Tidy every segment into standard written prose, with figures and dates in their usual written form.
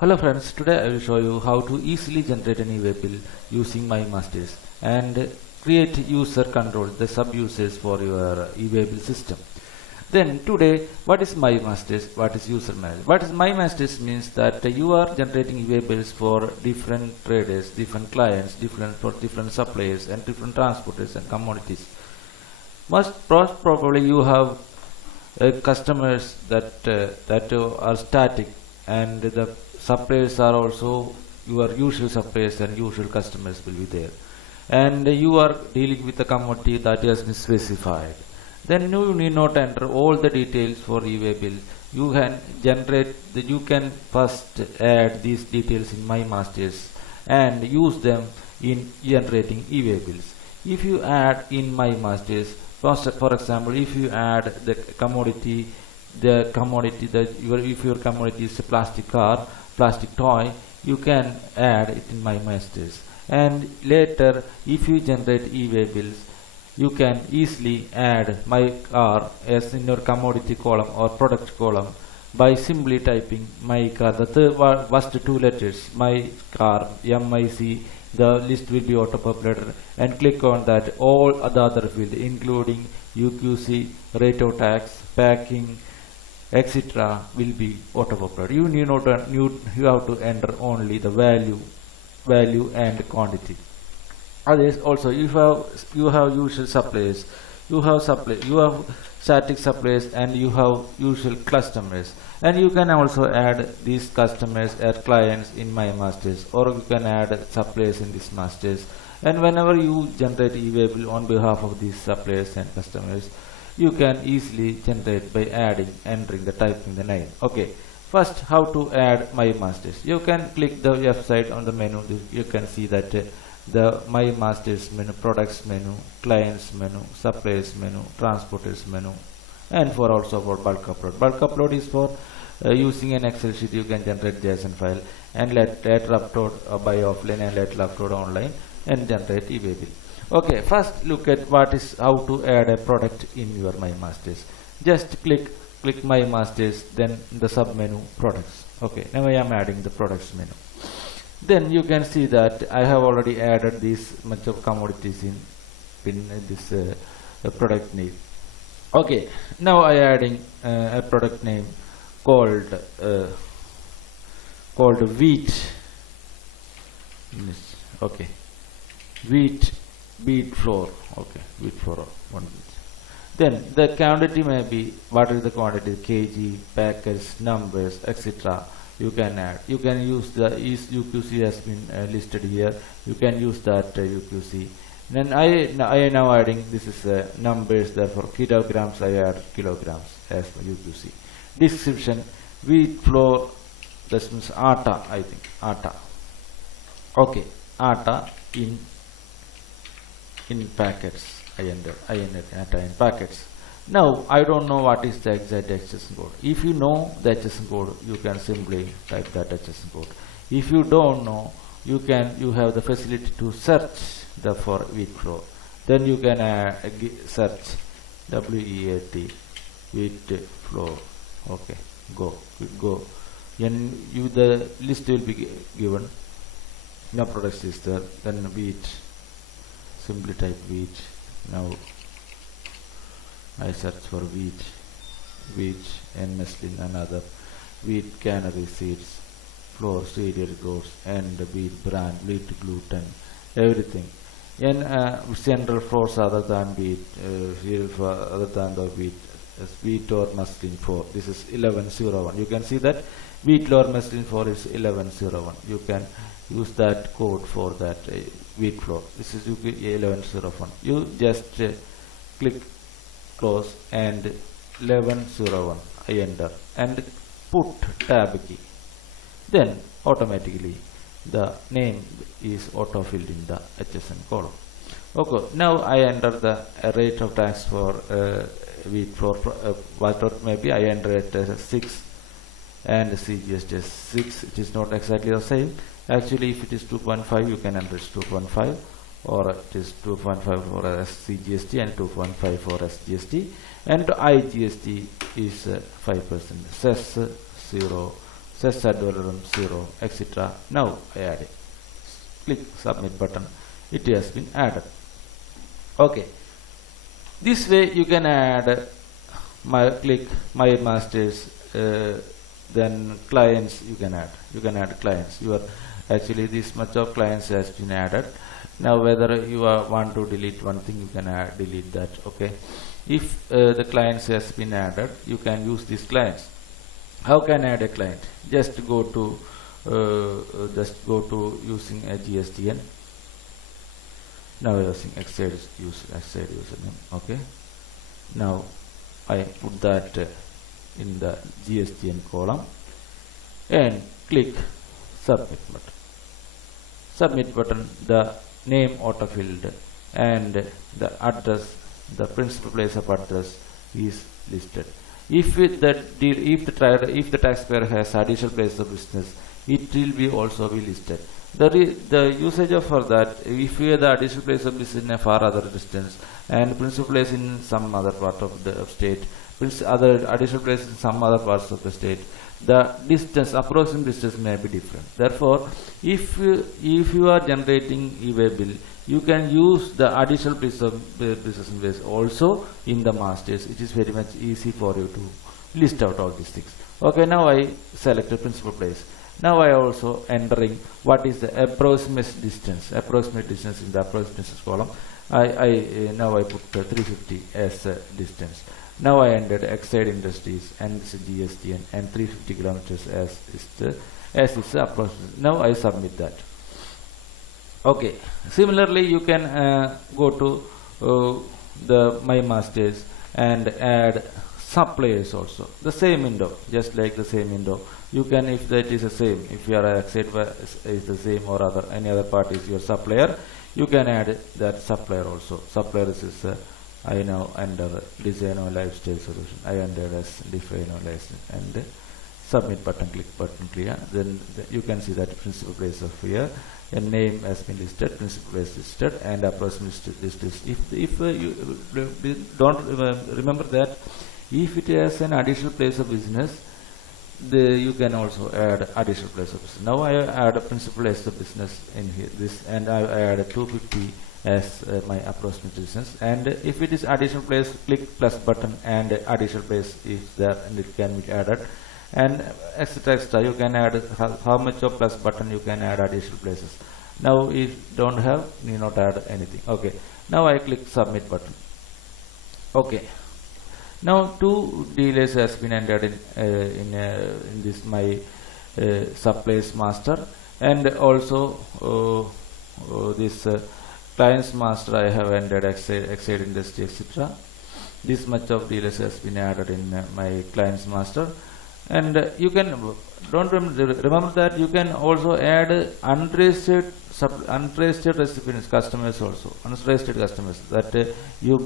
Hello friends, today I will show you how to easily generate an EWAY bill using MyMasters and create user control, the sub-users for your EWAY bill system. Then today, what is MyMasters? What is user manager? What is MyMasters means that you are generating EWAY bills for different traders, different clients, different suppliers and different transporters and commodities. Most probably you have customers that are static, and the suppliers are also your usual suppliers and usual customers will be there, and you are dealing with a commodity that has been specified. Then you need not enter all the details for EWAY bill. You can first add these details in MyMasters and use them in generating EWAY bills. If you add in MyMasters, for example, if you add the commodity, if your commodity is a plastic car, plastic toy, you can add it in MyMasters. And later, if you generate EWAY bills, you can easily add my car as in your commodity column or product column by simply typing my car, the first two letters, my car, MIC. The list will be auto-populated, and click on that. All the other fields including UQC, rate of tax, packing, etc. will be auto-populated. You have to enter only the value and quantity. Others also, you have usual suppliers, you have static suppliers, and you have usual customers, and you can also add these customers as clients in MyMasters, or you can add suppliers in this masters. And whenever you generate EWAY bill on behalf of these suppliers and customers, you can easily generate by typing the name. Okay, first, how to add MyMasters? You can click the left side on the menu. You can see that the MyMasters menu, products menu, clients menu, suppliers menu, transporters menu, and also for bulk upload. Bulk upload is for using an Excel sheet. You can generate JSON file and later upload by offline and later upload online and generate EWAY bill. Okay, first look at how to add a product in your MyMasters. Just click MyMasters, then the sub menu products. Okay, now I am adding the products menu. Then you can see that I have already added this much of commodities in this product name. Okay, now I am adding a product name called wheat. Okay, wheat flour. Okay, wheat flour, 1 wheat. Then the quantity may be, what is the quantity, kg, packets, numbers, etc. You can add. You can use the UQC has been listed here. You can use that UQC. Then I am now adding, this is numbers, therefore kilograms, I add kilograms as for UQC. Description, wheat flour, this means atta, I think, atta. Okay, atta in packets, I enter atta in packets. Now, I don't know what is the exact HSN code. If you know the HSN code, you can simply type that HSN code. If you don't know, you have the facility to search for wheat flour. Then you can search WEAT, wheat flour. Okay, go. And the list will be given. No products is there. Then wheat. Simply type wheat. Now I search for wheat and muslin and other, wheat cannery seeds, flour, cereal groats, and wheat bran, wheat gluten, everything. And central flours other than wheat, other than the wheat or muslin flour. This is 1101. You can see that wheat flour muslin flour is 1101. You can use that code for that wheat flour. This is 1101. You just click close and 1101 I enter and put tab key. Then automatically the name is auto filled in the HSN column. Okay, now I enter the rate of tax for wheat flour, whatever maybe I enter it as 6 and CGST is 6. It is not exactly the same. Actually, if it is 2.5, you can enter 2.5. or it is 2.5 for CGST and 2.5 for SGST, and IGST is 5%, cess 0, set algorithm 0, etc. Now I add it. Click submit button. It has been added. Okay. This way you can add click my masters, then clients you can add. You can add clients. Actually this much of clients has been added. Now whether you want to delete one thing, you can delete that. Okay. If the clients has been added, you can use these clients. How can I add a client? Just go to using a GSTN. Now using extended username. Okay. Now I put that in the GSTN column and click submit button. Submit button. The name autofilled and the address, the principal place of address is listed. If the taxpayer has additional place of business, it will be also be listed. The usage of for that, if you have the additional place of business in a far other distance and principal place in some other part of the state, other additional place in some other parts of the state, the distance, approximate distance may be different. Therefore, if you are generating EWAY bill, you can use the additional piece of business base also in the masters. It is very much easy for you to list out all these things. Okay, now I select a principal place. Now I also entering what is the approximate distance in the approximate distance column. Now I put 350 as a distance. Now I entered Exide Industries and this is GSTN and 350 kilometers as is the approximate. Now I submit that. Okay. Similarly, you can go to the My Masters and add suppliers also. The same window, just like the same window. You can, if that is the same, if your Exide is the same or any other part is your supplier, you can add that supplier also. Supplier is I now enter design or lifestyle solution. I entered as define or license and submit button, click button clear. Then you can see that principal place of here. A name has been listed, principal place listed, and approximate list. If you don't remember that, if it has an additional place of business, you can also add additional place of business. Now I add a principal place of business in here, and I add 250 as my approximate distance. And if it is additional place, click plus button, and additional place is there, and it can be added. And etc. You can add how much of plus button you can add additional places. Now if don't have, you not add anything. Okay. Now I click submit button. Okay. Now two delays has been entered in this my supplies master, and also this clients master I have entered Exide Industry, etc. This much of delays has been added in my clients master. And you can remember that you can also add unregistered recipients, customers also, unregistered customers. That you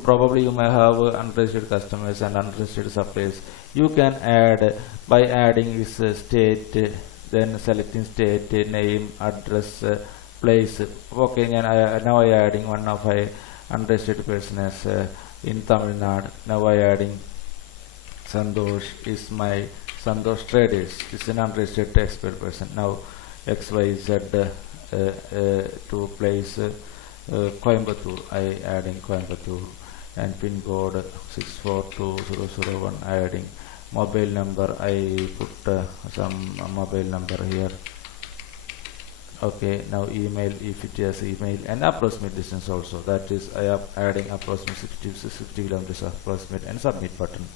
may have unregistered customers and unregistered suppliers. You can add by adding this state, then selecting state, name, address, place. Okay, and now I adding one of my unregistered person as in Tamil Nadu. Now I adding Sandosh is my Sandosh Traders is an unregistered taxpayer person. Now XYZ to place Coimbatore, I adding Coimbatore, and pin code 642001. I adding mobile number. I put some mobile number here. Okay, now email if it has email, and approximate distance also. That is, I am adding approximate 60 kilometers approximate, and submit button.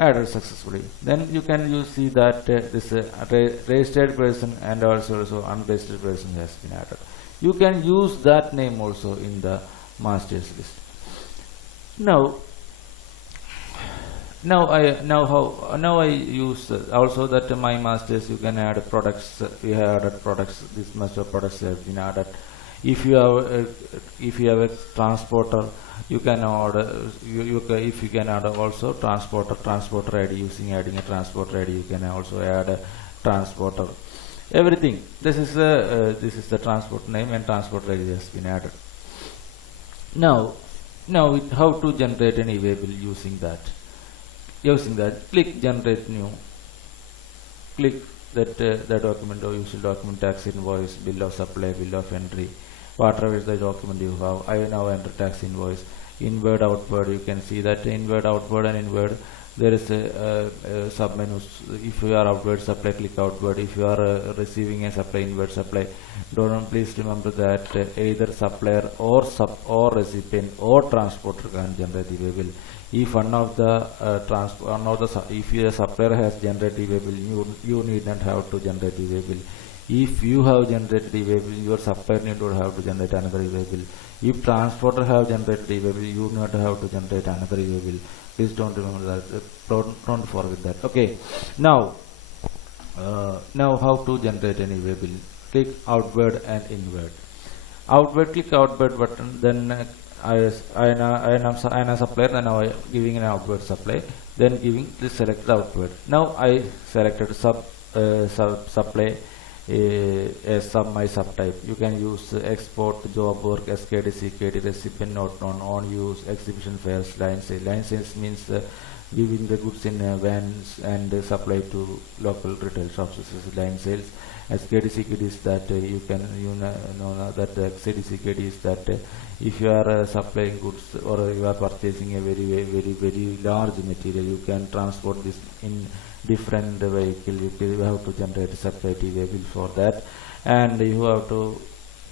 Added successfully. Then you can see that this registered person and also unregistered person has been added. You can use that name also in the masters list. Now I use also that my masters. You can add products. We have added products. This much of products have been added. If you have a transporter, you can order. If you can add also transporter ID. Using adding a transporter ID, you can also add a transporter. Everything. This is the transport name, and transporter ID has been added. Now how to generate an EWAY bill using that? Click generate new. Click that the document or usual document, tax invoice, bill of supply, bill of entry, whatever is the document you have. I now enter tax invoice. Inward, outward, you can see that inward, outward, and inward. There is a submenu. If you are outward supply, click outward. If you are receiving a supply, inward supply. Please remember that either supplier or recipient or transporter can generate EWAY bill. If one of the if your supplier has generated EWAY bill, you need not have to generate EWAY bill. If you have generated EWAY bill, your supplier need not have to generate another EWAY bill. If transporter have generated EWAY bill, you not have to generate another EWAY bill. Please don't remember that. Don't forget that. Okay. Now how to generate an EWAY bill? Click outward and inward. Outward, click outward button. Then I am supplier. Then now I giving an outward supply. Then please select the outward. Now I selected supply as my subtype. You can use export, job work, SKD, CKD, recipient not known, on use, exhibition fairs, line sales. Line sales means giving the goods in vans and supply to local retail shops. This is line sales. SKD, CKD is that you know that the SKD, CKD is that if you are supplying goods or you are purchasing a very large material, you can transport this in different vehicle. You have to generate a separate EWAY bill for that, and you have to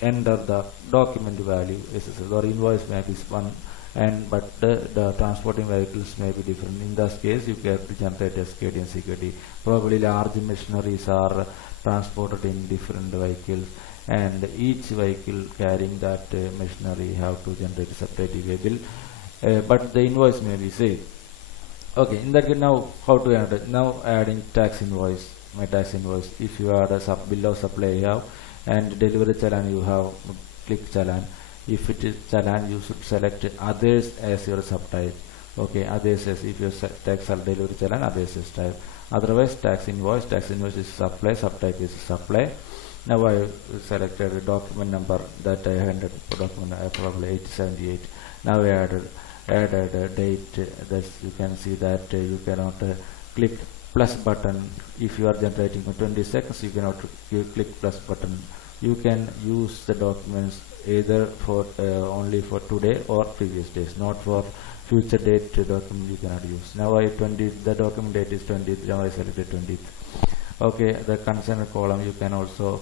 enter the document value. Or invoice may be one, but the transporting vehicles may be different. In this case, you have to generate SKD and CKD. Probably large machineries are transported in different vehicles, and each vehicle carrying that machinery have to generate a separate EWAY bill, but the invoice may be same. Okay, in that case, now how to add it? Now adding tax invoice, my tax invoice. If you add a bill of supply you have, and delivery challan you have, click challan. If it is challan, you should select others as your subtype. Okay, others as if your tax or delivery challan, others as type. Otherwise, tax invoice is supply, subtype is supply. Now I selected a document number that I handed document probably 878. Now I added a date. That you can see that you cannot click plus button. If you are generating for 20 seconds, you cannot click plus button. You can use the documents either for only for today or previous days, not for future date document you cannot use. Now the document date is 20th. Now I selected 20th. Okay, the concerned column you can also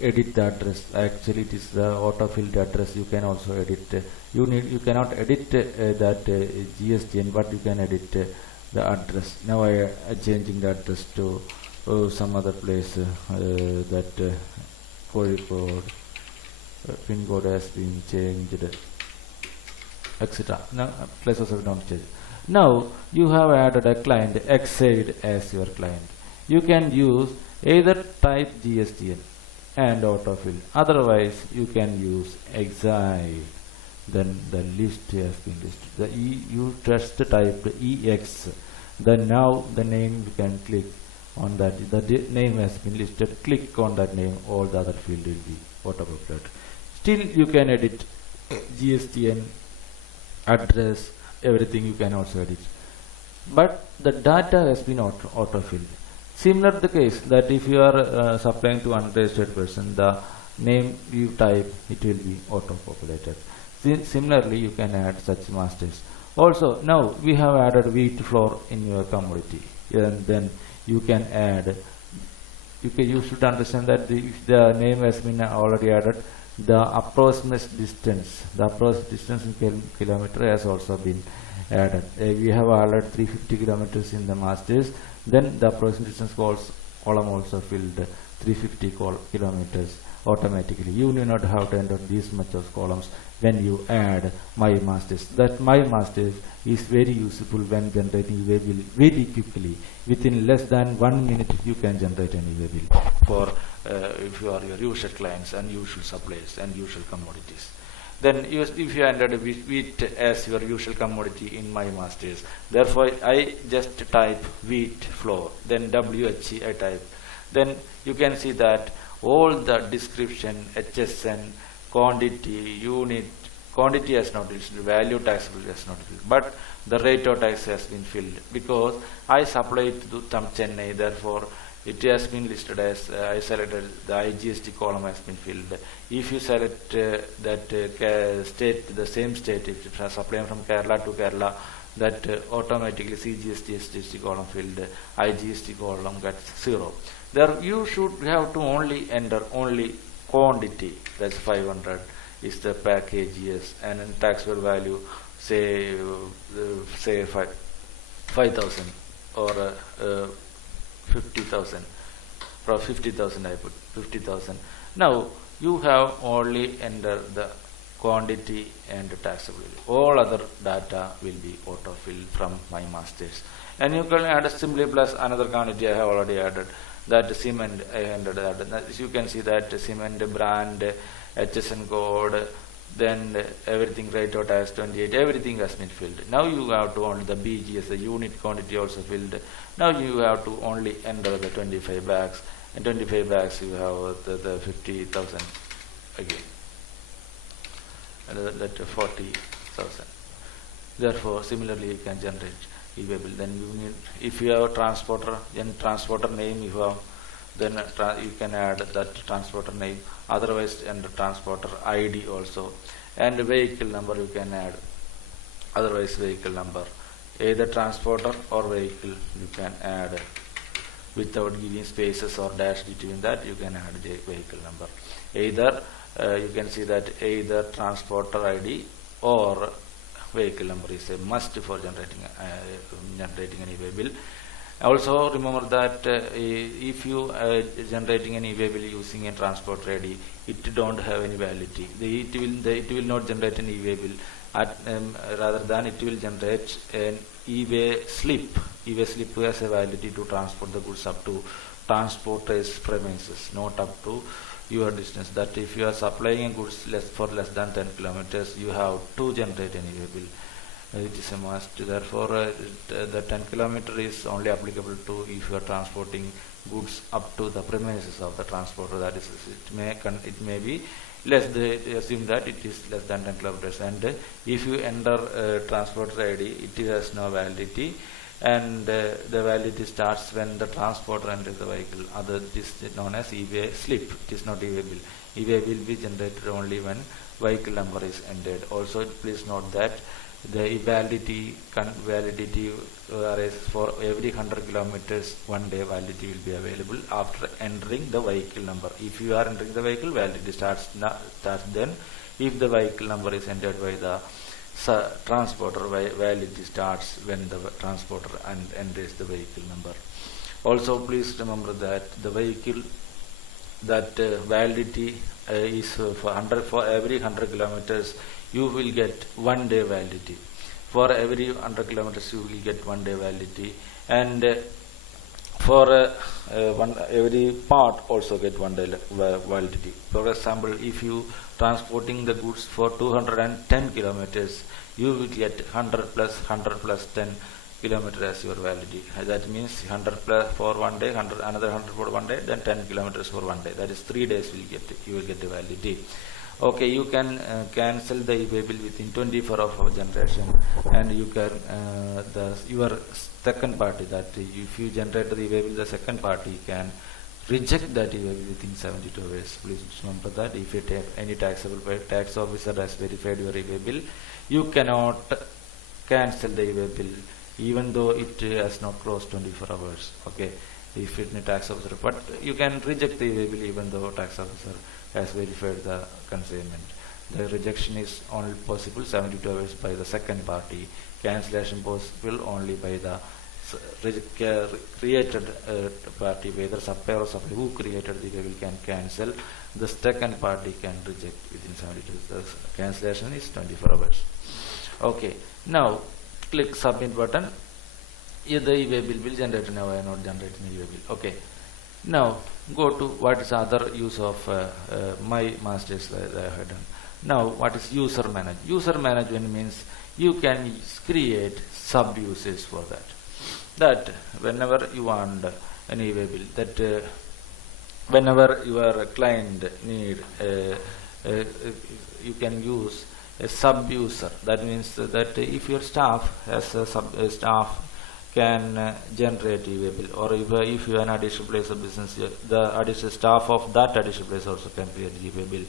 edit the address. Actually, it is the auto-filled address. You can also edit. You cannot edit that GSTN, but you can edit the address. Now I am changing the address to some other place that code pin code has been changed, etc. Now places have not changed. Now you have added a client Exide as your client. You can use either type GSTN and autofill. Otherwise, you can use Exide. Then the list has been listed. You just type EX. Then now the name you can click on that. The name has been listed. Click on that name. All the other field will be auto-populated. Still, you can edit GSTN, address, everything you can also edit. But the data has been auto-filled. Similar the case that if you are supplying to unregistered person, the name you type, it will be auto-populated. Similarly, you can add such masters. Also, now we have added wheat flour in your commodity, and then you can add. You should understand that the name has been already added. The approximate distance, in kilometer has also been added. We have added 350 kilometers in the masters. Then the approximate distance column also filled 350 kilometers automatically. You do not have to enter these much of columns when you add my masters. That my masters is very useful when generating EWAY bill very quickly. Within less than 1 minute, you can generate an EWAY bill for if you are your usual clients and usual suppliers and usual commodities. Then if you entered wheat as your usual commodity in my masters, therefore I just type wheat flour, then WHE I type. Then you can see that all the description, HSN, quantity, unit, quantity has not been filled, value tax has not filled, but the rate of tax has been filled because I supplied to Chennai. Therefore, it has been listed as I selected the IGST column has been filled. If you select that state, the same state, if it is applying from Kerala to Kerala, that automatically CGST SGST column filled, IGST column gets 0. There you should have to only enter only quantity, that's 500 is the package, yes, and in taxable value say 5,000 or 50,000, or 50,000 I put 50,000. Now you have only enter the quantity and taxable value. All other data will be auto-filled from my masters. And you can add simply plus another quantity I have already added. That cement I entered that. As you can see that cement brand, HSN code, then everything right out as 28, everything has been filled. Now you have to only the BGS, the unit quantity also filled. Now you have to only enter the 25 bags. And 25 bags you have the 50,000 again. And that 40,000. Therefore, similarly you can generate e-way bill. Then you need, if you have a transporter, then transporter name you have, then you can add that transporter name. Otherwise, enter transporter ID also, and vehicle number you can add. Otherwise, vehicle number, either transporter or vehicle you can add without giving spaces or dash between that. You can add the vehicle number. Either you can see that either transporter ID or vehicle number is a must for generating an e-way bill. Also remember that if you are generating an e-way bill using a transport ID, it don't have any validity. It will not generate an e-way bill. Rather than it will generate an e-way slip. E-way slip has a validity to transport the goods up to transporter's premises, not up to your distance. That if you are supplying goods for less than 10 kilometers, you have to generate an e-way bill. It is a must. Therefore, the 10 kilometer is only applicable to if you are transporting goods up to the premises of the transporter. That is, it may be less. They assume that it is less than 10 kilometers. And if you enter transporter ID, it has no validity, and the validity starts when the transporter enters the vehicle. It is known as e-way slip. It is not e-way bill. E-way will be generated only when vehicle number is entered. Also, please note that the validity arises for every 100 kilometers, 1 day validity will be available after entering the vehicle number. If you are entering the vehicle, validity starts then. If the vehicle number is entered by the transporter, validity starts when the transporter enters the vehicle number. Also, please remember that the vehicle validity is for every 100 kilometers. You will get 1 day validity. For every 100 kilometers, you will get 1 day validity, and for every part also get 1 day validity. For example, if you transporting the goods for 210 kilometers, you will get 100 plus 10 kilometers as your validity. That means 100 plus for 1 day, another 100 for 1 day, then 10 kilometers for 1 day. That is 3 days you will get the validity. Okay, you can cancel the e-way bill within 24 hours of generation, and you can your second party, that if you generate the e-way bill, the second party can reject that e-way bill within 72 hours. Please remember that if any tax officer has verified your e-way bill, you cannot cancel the e-way bill even though it has not crossed 24 hours. Okay, if it is tax officer, but you can reject the e-way bill even though tax officer has verified the consignment. The rejection is only possible 72 hours by the second party. Cancellation possible only by the created party, whether supplier or supplier who created the e-way bill can cancel. The second party can reject within 72 hours. The cancellation is 24 hours. Okay, now click submit button. Here the e-way bill will generate. Now I am not generating e-way bill. Okay. Now go to what is other use of my masters that I have done. Now what is user management? User management means you can create sub uses for that. That whenever you want an e-way bill, that whenever your client need, you can use a sub user. That means that if your staff has a staff can generate EWAY bill, or if you have an additional place of business, the additional staff of that additional place also can create EWAY bill,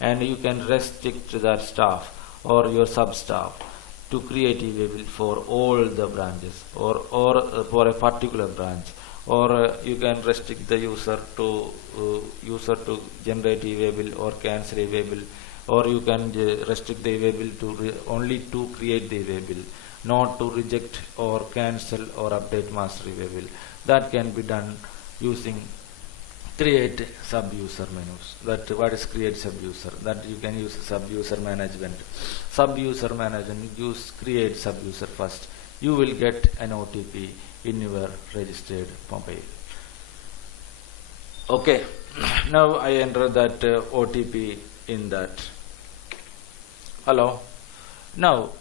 and you can restrict that staff or your sub staff to create EWAY bill for all the branches, or for a particular branch, or you can restrict the user to generate EWAY bill or cancel EWAY bill, or you can restrict the EWAY bill to only to create the EWAY bill, not to reject or cancel or update master EWAY bill. That can be done using create sub-user menus. That what is create sub-user? That you can use sub-user management. Sub-user management, use create sub-user first. You will get an OTP in your registered mobile. Okay, now I enter that OTP in that. Hello. Now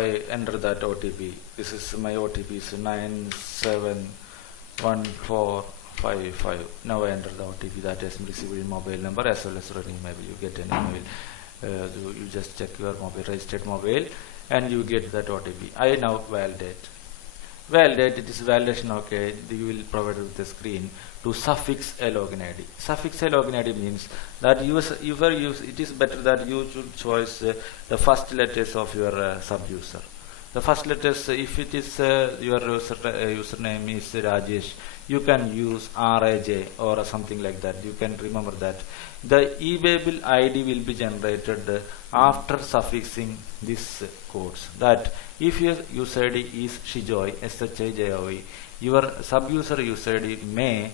I enter that OTP. This is my OTP is 971455. Now I enter the OTP that has received in mobile number as well as running email. You get an email. You just check your mobile, registered mobile, and you get that OTP. I now validate. Validate, it is validation, okay. You will provide with the screen to suffix a login ID. Suffix a login ID means that it is better that you should choose the first letters of your sub-user. The first letters, if it is your username is Rajesh, you can use RAJ or something like that. You can remember that. The EWAY bill ID will be generated after suffixing these codes. That if your user ID is Shijoy, SHIJOY, your sub-user user ID may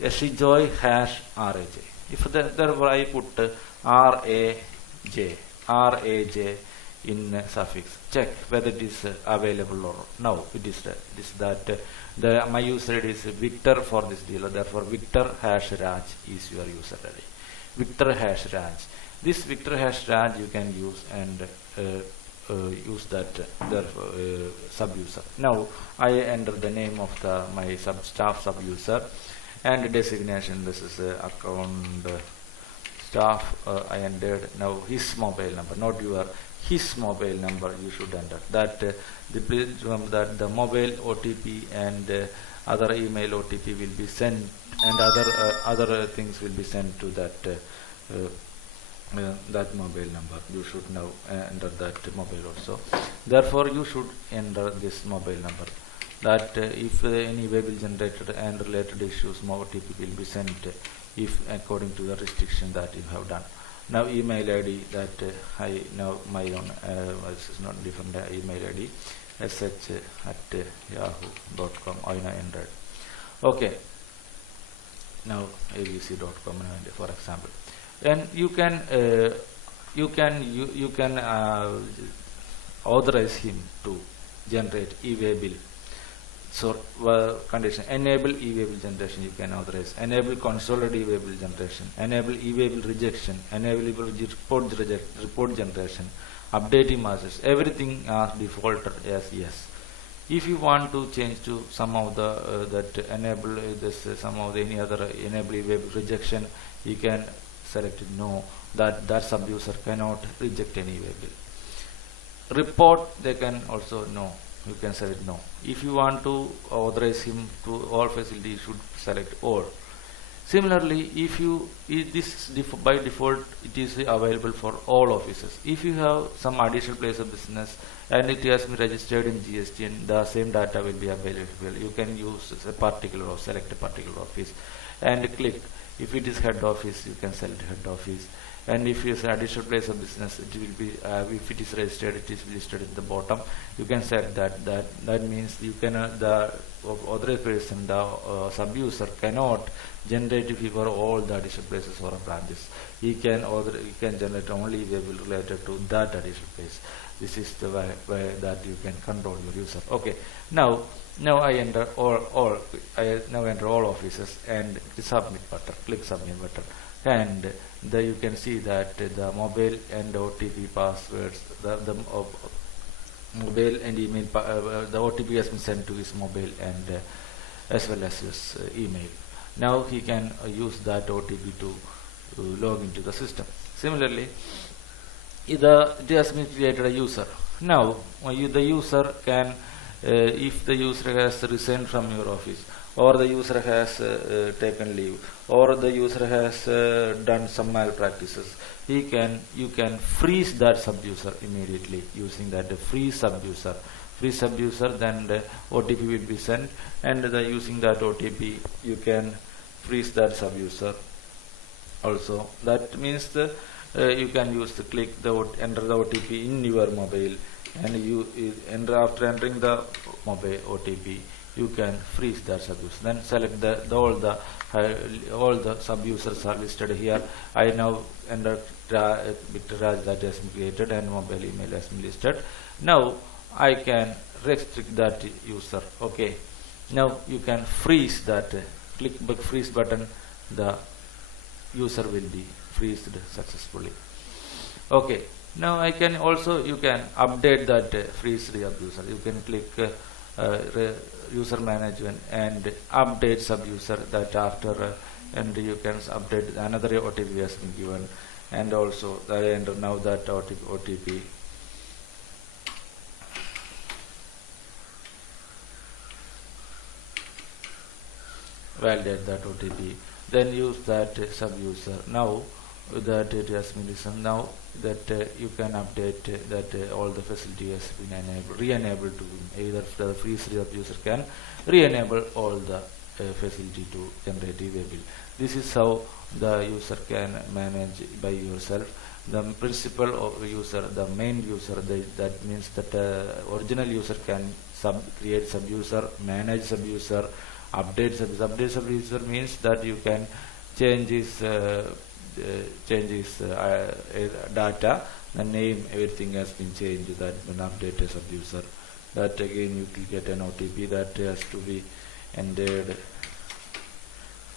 Shijoy hash RAJ. If therefore I put RAJ in suffix, check whether it is available or no. It is that my user ID is Victor for this dealer. Therefore, Victor hash Raj is your user ID. Victor hash Raj. This Victor hash Raj you can use and use that sub-user. Now I enter the name of my staff sub-user and designation. This is account staff. I entered. Now his mobile number, not your. His mobile number you should enter. That please remember that the mobile OTP and other email OTP will be sent, and other things will be sent to that that mobile number. You should now enter that mobile also. Therefore, you should enter this mobile number. That if any EWAY bill generated and related issues, more OTP will be sent if according to the restriction that you have done. Now email ID that I now my own this is not different email ID sh@yahoo.com I now entered. Okay. Now abc.com for example, and you can authorize him to generate EWAY bill. So condition, enable EWAY bill generation, you can authorize. Enable consolidated EWAY bill generation. Enable EWAY bill rejection. Enable report generation. Updating masters. Everything are defaulted as yes. If you want to change to some of the that enable this some of the any other enable EWAY bill rejection, you can select no. That sub-user cannot reject any EWAY bill. Report, they can also no. You can select no. If you want to authorize him to all facilities, you should select all. Similarly, by default it is available for all offices. If you have some additional place of business and it has been registered in GST, and the same data will be available, you can use a particular or select a particular office and click. If it is head office, you can select head office. And if it is an additional place of business, it will be if it is registered, it is listed at the bottom. You can set that. That means you can the authorized person, the sub-user cannot generate for all the additional places or branches. He can generate only EWAY bill related to that additional place. This is the way that you can control your user. Okay. Now I enter all. I now enter all offices and submit button. Click submit button. And you can see that the mobile and OTP passwords, the mobile and email, the OTP has been sent to his mobile and as well as his email. Now he can use that OTP to log into the system. Similarly, it has been created a user. Now the user can if the user has resigned from your office, or the user has taken leave, or the user has done some malpractices, you can freeze that sub-user immediately using that freeze sub-user. Freeze sub-user, then the OTP will be sent, and using that OTP you can freeze that sub-user also. That means you can use the enter the OTP in your mobile, and after entering the mobile OTP, you can freeze that sub-user. Then select all the sub-users are listed here. I now enter Victor Raj that has been created, and mobile email has been listed. Now I can restrict that user. Okay. Now you can freeze that. Click the freeze button. The user will be freezed successfully. Okay. Now you can update that freeze user. You can click user management and update sub-user, that after and you can update another OTP has been given, and also I enter now that OTP. Validate that OTP, then use that sub-user. Now that it has been listened, now that you can update that all the facility has been re-enabled to either the freeze sub-user can re-enable all the facility to generate EWAY bill. This is how the user can manage by yourself. The principal of user, the main user, that means that original user can create sub-user, manage sub-user, update sub-user means that you can change his data, the name, everything has been changed, that when updated sub-user. That again you will get an OTP that has to be entered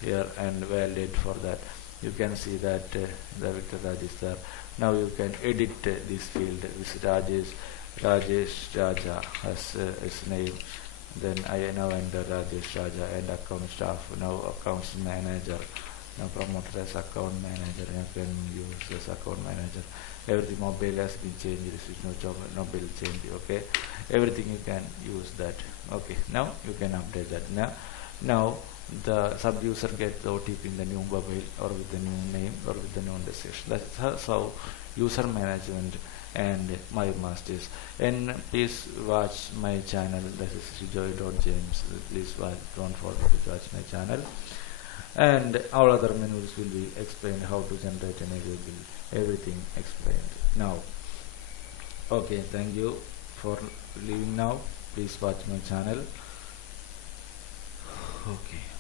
here and valid for that. You can see that the Victor Raj is there. Now you can edit this field. This Rajesh Raja has his name. Then I now enter Rajesh Raja and account staff. Now accounts manager. Now promoted as account manager. You can use this account manager. Everything mobile has been changed. This is no job, no bill change. Okay, everything you can use that. Okay, now you can update that. Now the sub-user gets the OTP in the new mobile, or with the new name, or with the new destination. That's how user management and my masters. And please watch my channel. This is joy.james. Please watch. Don't forget to watch my channel. And all other menus will be explained, how to generate an EWAY bill, everything explained now. Okay, thank you for leaving now. Please watch my channel. Okay.